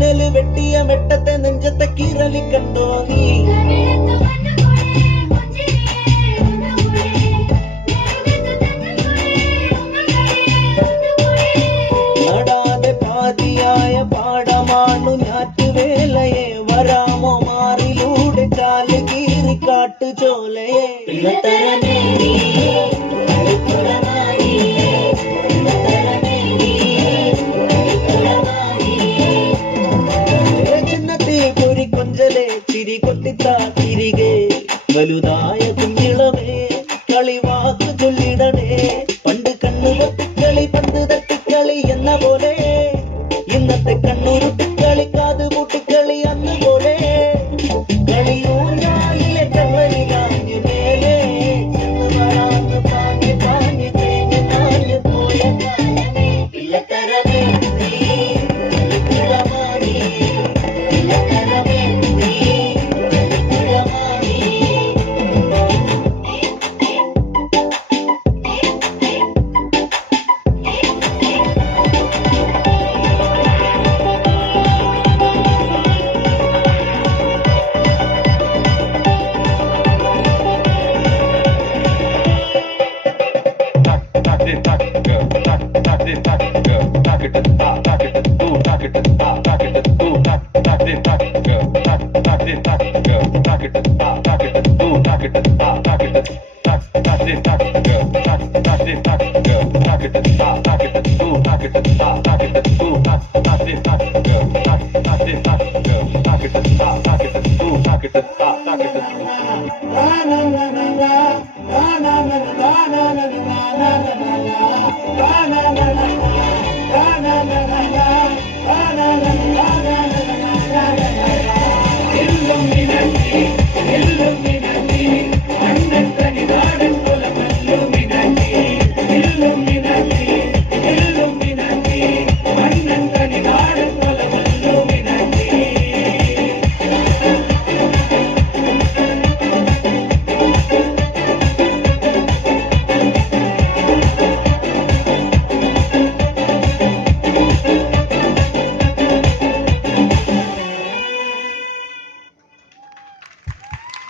മിന്നല് വെട്ടിയ വെട്ടത്തെ നെഞ്ചത്തെ കീറലി കണ്ടോ നീ? നടാതെ പാതിയായ പാടമാണു ഞാറ്റുവേലയെ, വരാമോ മാറിലൂടെ കാല് കീറി കാട്ടു ചോലയെ. കൊഞ്ചലെ ചിരി കൊട്ടിത്താ തിരികെ വലുതായ കുഞ്ഞിളമേ, കളിവാക്ക് ചൊല്ലിടണേ. പണ്ട് കണ്ണു തട്ടിക്കളി പന്ത് തട്ടിക്കളി എന്ന പോലെ, ഇന്നത്തെ കണ്ണുരുട്ടിക്കളി കാത് കൂട്ടിക്കളി അന്ന് പോലെ. കളിയൂഞ്ഞാലിലെ കള്ളി കാഞ്ഞു മേലെ ചെന്ന് വളർന്ന് പാഞ്ഞ് പാഞ്ഞ് തേഞ്ഞ് മാഞ്ഞ് പോയ കാലമേ. പിള്ളത്തരമേ നീ na na na na